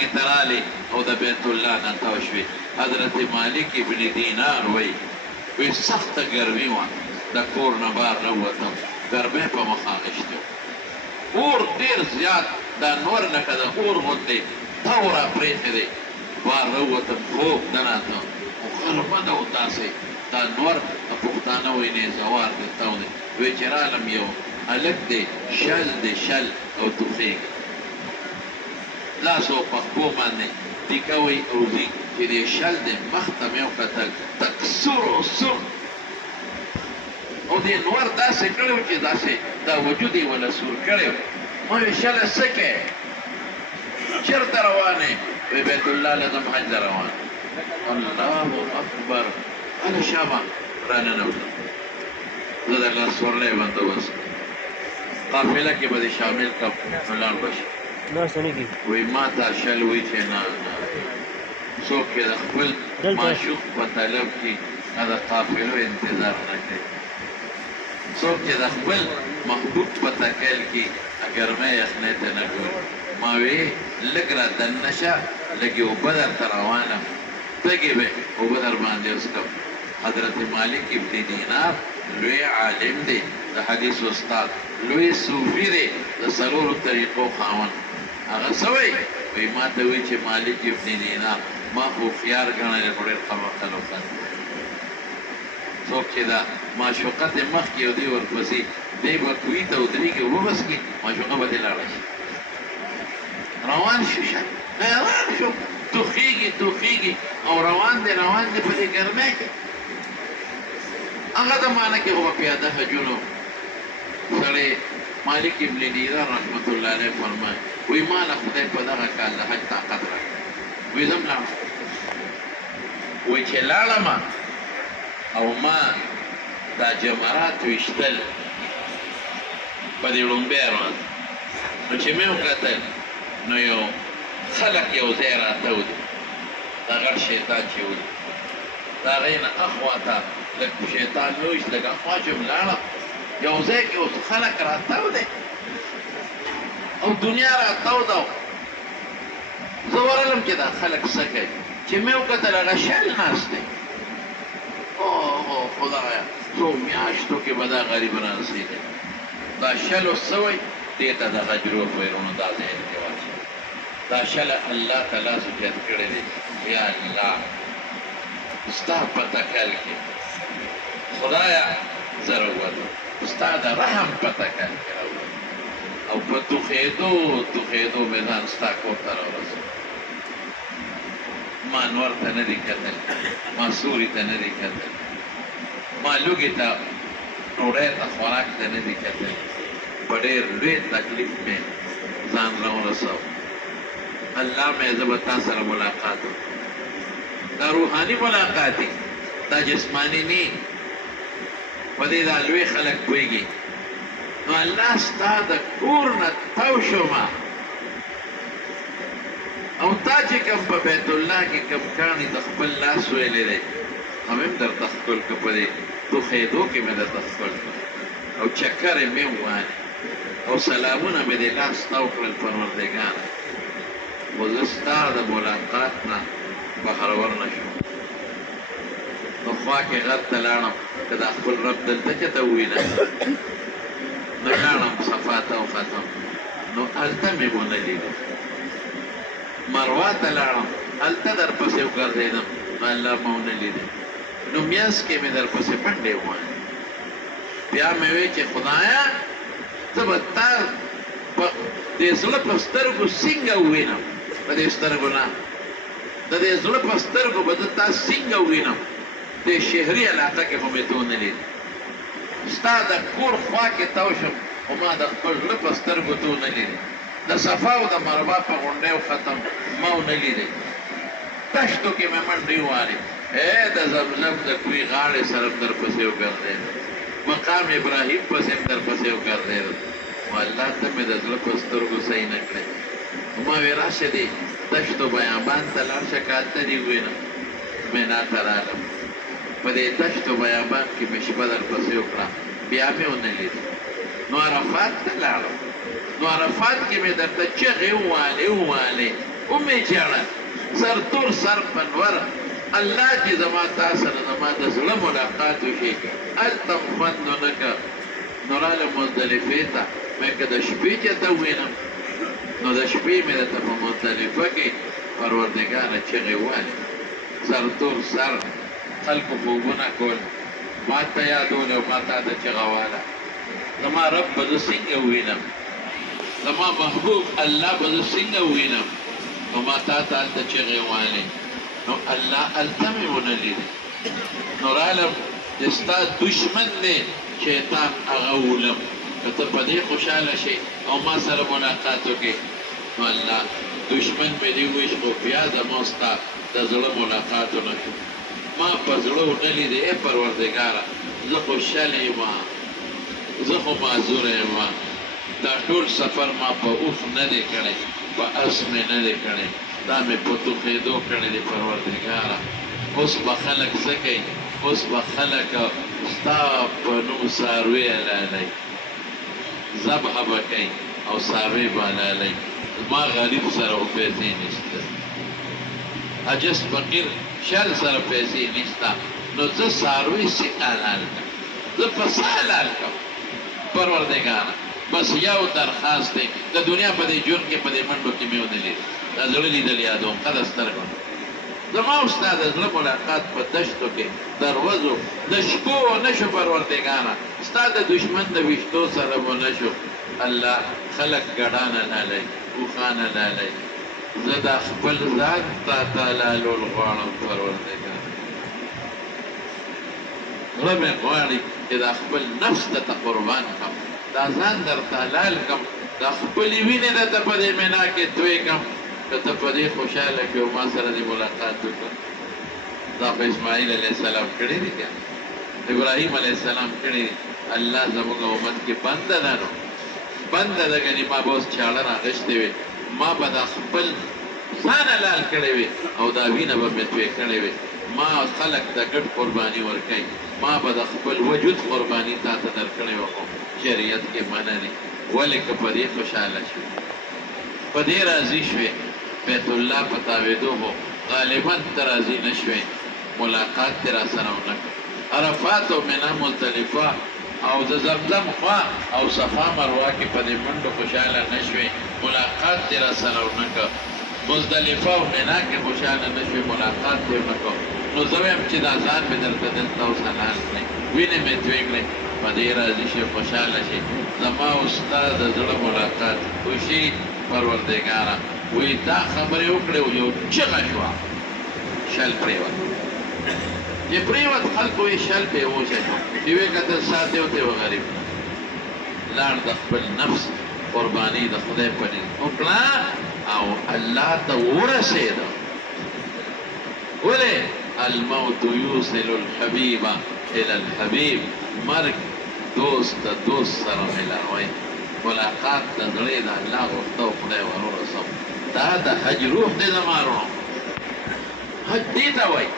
څانګې ته رالې او د بیت الله نه تاو شوې. حضرت مالک ابن دینار وایي وی سخته ګرمي وه، د کور نه بار راووتم، ګرمۍ په مخ اخیستی و، اور ډېر زیات د انور لکه د اور غوندې تاو را پرېښی دی. بار راووتم، خوب نه راته، خو غرمه ده او داسې د انور د پښتانه وایي نیزوار دی، تاو دی. وی چې رالم یو هلک دی، شل دی، شل او توخېږي، لاس او پښو باندې ټیکه وایي او ځي چې د شل دی مخ ته مې وکتل، تک سور او سور او دې نور داسې کړی و چې داسې دا وجود یې وله سور کړی و. ما ویل شله څه کوې؟ چېرته روان یې؟ وی بیت الله له ځم، حج له روان. الله اکبر. هله شابه راننوتم، زه درله سورلی بندوبست قافله کې به دې شامل کړم نو لاړ به شي. وی ما ته شل وی چې نه څوک یې د خپل معشوق په طلب کې د قافلو انتظار نه کوي، څوک چې د خپل محبوب په تکل کې ګرمۍ یخنۍ ته نه ګوري. ما وی لږ را دننه شه، لږې اوبه درته روانه، تږې به اوبه در باندې وڅښم. حضرت مالک ابن دینار لوی عالم دی، د حدیث استاد، لوی صوفي دی، د څلورو طریقو خاوند. هغه څه وایي؟ وایي ما ته وایي چې مالک ابن دینار ما هوښیار ګڼلی، خو ډېر قمقل وکړ. څوک چې دا معشوقه دې مخکې او دی ورپسې دی به کوي ته ودرېږي وبسکي، معشوقه به دې لاړه شي. روان شو شه، روان شو، توخېږي توخېږي او روان دی روان دی په دې ګرمۍ کې. هغه زمانه کې خو به پیاده حجونو سړی مالک ابن دینار رحمت الله علیه فرمایي وی ما له خدای په دغه کال د حج طاقت راکړ. وی زه هم لاړم، وی چې لاړم او ما دا جمرات ویشتل په دې لومبۍ ورځ، نو چې مې وکتل نو یو خلک یو ځای راته ودي، دا غټ شیطان چې ودي، د هغې نه اخوا ته لږ شیطان لویشت، لږ اخوا چې م لاړم، یو ځای کې اوس خلک راتاو دی او دنیا راتاو ده. زه ورغلم چې دا خلک څه کوي، چې مې وکتل هغه شل ناست دی. اوه خدایه، څو میاشتو کې به دا غریب رارسېدی. دا شلو څه وایي؟ دې ته د غجرو ویرونو دا ذهن کې واچوي. دا شله الله ته لاس اوچت کړی دی. یا الله ستا په تکل کې خدایه زه راووتم، ستا د رحم په تکل کې راووتم او په توخېدو توخېدو مې ځان ستا کور ته راورسوم. ما انور ته نه دي کتل، ما سوري ته نه دي کتل، ما لوږې ته ډوډۍ ته خوراک ته نه دي کتل. په ډېر لوی تکلیف مې ځان راورسوم. الله مې زه به تا سره ملاقات وکړم. دا روحاني ملاقات دی، دا جسماني نه. په دې دا لوی خلک پوهېږي. نو الله ستا د کور نه تاو شومه او تا چې کوم په بیت الله کې کوم کاڼي د خپل لاس ویلی دی هم درته ښکل که په دې توخېدو کې مې درته ښکل کړه او چکرې مې ووانې او سلامونه مې دې لاس تاو کړل پروردګاره. خو زه ستا د ملاقات نه بهرور نه شوم. نو خوا کې غر ته لاړم که دا خپل رب دلته چېته ووینم، نو لاړم صفا ته وختم، نو هلته مې ونه لیدم. مروه ته لاړم، هلته درپسې وګرځېدم، نو الله مې ونه لیدم. نو میانځ کې مې درپسې منډې ووهلې. بیا مې وی چې خدایه زه به تا په دې زړه په سترګو څنګه ووینم، په دې سترګو نه، د دې زړه په سترګو به زه تا څنګه ووینم. دې شهري علاقه کې خو مې ته ونه لید. ستا د کور خوا کې تاو شم خو ما د خپل زړه په سترګو ته ونه لیدې. د صفا او د مروه په غونډۍ ختم ما ونه لیدې. دشتو کې مې منډې ووهلې، د زمزم د کوی غاړې سره م درپسې وګرځېدم، مقام ابراهیم پسې م درپسې وګرځېدم. نو الله ته مې د زړه په سترګو صحیح نه کړې. ما وی راشه دې دشتو بیابان ته لاړ شه که هلته دې ووینم. مینا ته راغلم، په دې دشتو بیابان کې مې شپه درپسې وکړه، بیا مې ونه لیدې. نو عرفات ته لاړم، نو عرفات کې مې درته چغې ووهلې ومې چاړه سر تور سر پنور الله چې زما تا سره زما د زړه ملاقات وشي هلته خوند نو نه که نو راله مزدلفې ته مې که د شپې چې ته ووینم نو د شپې مې درته په مزدلفه کې پروردګاره چغې والې سر تور سر خلکو خوبونه کول ما ته یادول او ما تا ته چغه واله زما رب به زه څنګه ووینم زما محبوب الله به زه څنګه ووینم نو ما تا ته هلته چغې والې نو الله هلته مې ونه لیدې نو رالم چې ستا دشمن دی شیطان هغه ولم که ته په دې خوشحاله شې او ما سره ملاقات وکړې نو الله دشمن مې دې وویش خو بیا زما ستا د زړه ملاقات ونه شو ما په زړه ونه لیدې ای پروردګاره زه خوشحاله یم زه خو معذوره یم دا ټول سفر ما په اوښ نه دی کړی په اس مې نه دی کړی دا مې په توښېدو کړی دی پروردګاره اوس به خلک څه کوي اوس به خلک ستا په نوم څاروي حلالوي ذبح به کوي او څاروي به حلالوي ما غریب سره خو پیسې نشته عجز فقیر شل سره پیسې نشته نو زه څاروي څنګه حلال کړم زه په څه حلال کړم پروردګاره بس یو درخواست دی د دنیا په دې ژوند کې په دې منډو کې مې ونه لید دا زړه لیدل یادوم قدر سترګو زما او ستا د زړه ملاقات په دشتو کې دروازو د شپو ونه شو پروردګاره ستا د دشمن د ویښتو سره ونه شو الله خلق ګډان حلالوي اوښان حلالوي زه دا خپل ذات تا ته حلالول غواړم پروردګاره زړه مې غواړي چې دا خپل نفس ته قربان کړم دا ځان درته حلال کړم دا خپلې وینې درته په دې مینا کې توی کړم که ته په دې خوشحاله کړې او ما سره دې ملاقات وکړه دا خو اسماعیل علیه السلام کړی دي که ابراهیم علیه السلام کړی دي الله زموږ امت کې بنده ده نو بنده ده ګنې ما به اوس چاړه راغشتې وې ما به دا خپل ځان حلال کړی وې او دا وینه به مې توی کړې وې ما خلک ته ګډ قرباني ورکوي ما به د خپل وجود قرباني تا ته درکړې وه خو شریعت کې منع دی ولې که په دې خوشحاله شوې په دې راضي شوې بیت الله په تاوېدو خو غالبا ته راضي نه شوې ملاقات دې را سره ونه کړ عرفات او منا مزدلفه او د زمزم خوا او صفا مروه کې په دې منډو خوشحاله نه شوې ملاقات دې را سره ونه کړ مزدلفه او منا کې خوشحاله نه شوې ملاقات دې ونه کړ نو زه وایم چې دا ځان مې درته دلته اوس حلال کړئ وینې مې توی کړئ په دې راضي شي خوشحاله شي زما او ستا د زړه ملاقات وشي پروردګاره وی دا خبرې وکړې او یو چغه شوه شل پرېوت چې پرېوت خلکو یې شل پې ووشه چې ویې کتل ساتې وتې و غریب لاړ د خپل نفس قرباني د خدای په نوم وکړه او الله ته ورسېده ولې الموت یوصل الحبیب الى الحبیب مرګ دوست د دوست سره ملاوي ملاقات د زړه د الله غوښته او خدای ورسوم دا د حج روح دی زما روح حج دې ته وایي